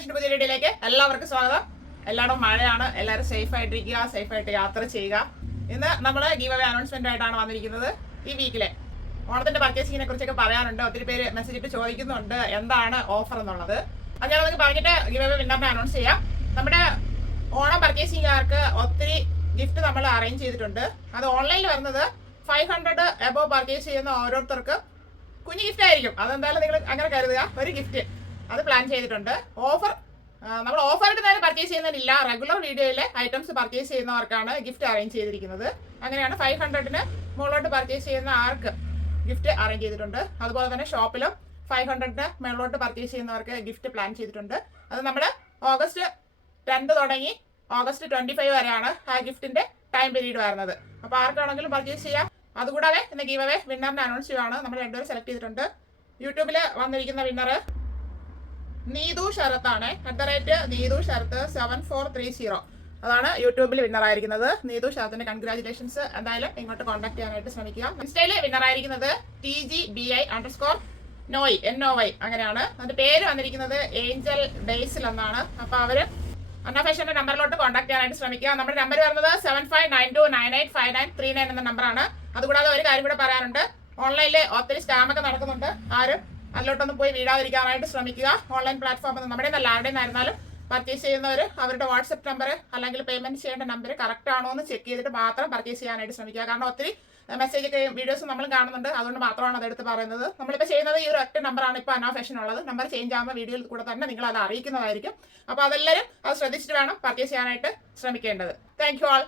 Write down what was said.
Fashion പുതിയ വീഡിയോയിലേക്ക് എല്ലാവർക്കും സ്വാഗതം. എല്ലായിടും മഴയാണ്, എല്ലാവരും സേഫ് ആയിട്ടിരിക്കുക, സേഫ് ആയിട്ട് യാത്ര ചെയ്യുക. ഇന്ന് നമ്മൾ ഗീവ് അവേ അനൗൺസ്മെന്റ് ആയിട്ടാണ് വന്നിരിക്കുന്നത്. ഈ വീക്കിലെ ഓണത്തിന്റെ പർച്ചേസിങ്ങിനെ കുറിച്ചൊക്കെ പറയാനുണ്ട്. ഒത്തിരി പേര് മെസ്സേജ് ഇട്ട് ചോദിക്കുന്നുണ്ട് എന്താണ് ഓഫർ എന്നുള്ളത്. അത് ഞാൻ നിങ്ങൾക്ക് പറഞ്ഞിട്ട് ഗീവ് അവേ വിന്നറിനെ അനൗൺസ് ചെയ്യാം. നമ്മുടെ ഓണം പർച്ചേസിംഗുകാർക്ക് ഒത്തിരി ഗിഫ്റ്റ് നമ്മൾ അറേഞ്ച് ചെയ്തിട്ടുണ്ട്. അത് ഓൺലൈനിൽ വരുന്നത് 500 എബോവ് പർച്ചേസ് ചെയ്യുന്ന ഓരോരുത്തർക്ക് കുഞ്ഞു ഗിഫ്റ്റ് ആയിരിക്കും. അതെന്തായാലും നിങ്ങൾ അങ്ങനെ കരുതുക. ഒരു ഗിഫ്റ്റ് അത് പ്ലാൻ ചെയ്തിട്ടുണ്ട്. ഓഫർ നമ്മൾ ഓഫറായിട്ട് നേരെ പർച്ചേസ് ചെയ്യുന്നതിനില്ല. റെഗുലർ വീഡിയോയിലെ ഐറ്റംസ് പർച്ചേസ് ചെയ്യുന്നവർക്കാണ് ഗിഫ്റ്റ് അറേഞ്ച് ചെയ്തിരിക്കുന്നത്. അങ്ങനെയാണ് 500-ന് മുകളിലോട്ട് പർച്ചേസ് ചെയ്യുന്ന ആർക്ക് ഗിഫ്റ്റ് അറേഞ്ച് ചെയ്തിട്ടുണ്ട്. അതുപോലെ തന്നെ ഷോപ്പിലും 500-ന് മുകളിലോട്ട് പർച്ചേസ് ചെയ്യുന്നവർക്ക് ഗിഫ്റ്റ് പ്ലാൻ ചെയ്തിട്ടുണ്ട്. അത് നമ്മൾ ഓഗസ്റ്റ് 10 തുടങ്ങി ഓഗസ്റ്റ് 25 വരെയാണ് ആ ഗിഫ്റ്റിന്റെ ടൈം പീരീഡ് വരുന്നത്. അപ്പോൾ ആർക്കാണെങ്കിലും പർച്ചേസ് ചെയ്യാം. അതുകൂടാതെ ഇന്ന് ഗീവ് അവേ വിന്നറിനെ അനൗൺസ് ചെയ്യുകയാണ്. നമ്മൾ രണ്ടുപേരും സെലക്ട് ചെയ്തിട്ടുണ്ട്. യൂട്യൂബിൽ വന്നിരിക്കുന്ന വിന്നർ നീതു ശരത്താണ്. @നീതു ശരത്ത് 7430 അതാണ് യൂട്യൂബിൽ വിന്നർ ആയിരിക്കുന്നത്. നീതു ശരത്തിന് കൺഗ്രാചുലേഷൻസ്. എന്തായാലും ഇങ്ങോട്ട് കോൺടാക്ട് ചെയ്യാനായിട്ട് ശ്രമിക്കുക. ഇൻസ്റ്റയിൽ വിന്നർ ആയിരിക്കുന്നത് TGBI_NOY അങ്ങനെയാണ്. അതിന്റെ പേര് വന്നിരിക്കുന്നത് ഏഞ്ചൽ ഡേയ്സിൽ എന്നാണ്. അപ്പൊ അവര് അന്ന ഫാഷന്റെ നമ്പറിലോട്ട് കോൺടാക്ട് ചെയ്യാനായിട്ട് ശ്രമിക്കുക. നമ്മുടെ നമ്പർ വരുന്നത് 7592985939 എന്ന നമ്പറാണ്. അതുകൂടാതെ ഒരു കാര്യം കൂടെ പറയാനുണ്ട്. ഓൺലൈനിൽ ഒത്തിരി സ്കാമൊക്കെ നടക്കുന്നുണ്ട്. ആരും അതിലോട്ടൊന്നും പോയി വീഴാതിരിക്കാനായിട്ട് ശ്രമിക്കുക. ഓൺലൈൻ പ്ലാറ്റ്ഫോം നമ്മുടെ നല്ല ആരുടെയും ആയിരുന്നാലും പർച്ചേസ് ചെയ്യുന്നവർ അവരുടെ വാട്സപ്പ് നമ്പർ അല്ലെങ്കിൽ പേയ്മെന്റ് ചെയ്യേണ്ട നമ്പർ കറക്റ്റ് ആണോ എന്ന് ചെക്ക് ചെയ്തിട്ട് മാത്രം പർച്ചേസ് ചെയ്യാനായിട്ട് ശ്രമിക്കുക. കാരണം ഒത്തിരി മെസ്സേജ് ഒക്കെ വീഡിയോസ് നമ്മൾ കാണുന്നുണ്ട്. അതുകൊണ്ട് മാത്രമാണ് അതെടുത്ത് പറയുന്നത്. നമ്മളിപ്പോൾ ചെയ്യുന്നത് ഈ ഒരു ഒറ്റ നമ്പറാണ് ഇപ്പോൾ അന്ന ഫാഷൻ ഉള്ളത്. നമ്പർ ചേഞ്ച് ആകുമ്പോൾ വീഡിയോയിൽ കൂടെ തന്നെ നിങ്ങൾ അത് അറിയിക്കുന്നതായിരിക്കും. അപ്പോൾ അതെല്ലാവരും അത് ശ്രദ്ധിച്ചിട്ട് വേണം പർച്ചേസ് ചെയ്യാനായിട്ട് ശ്രമിക്കേണ്ടത്. Thank you all.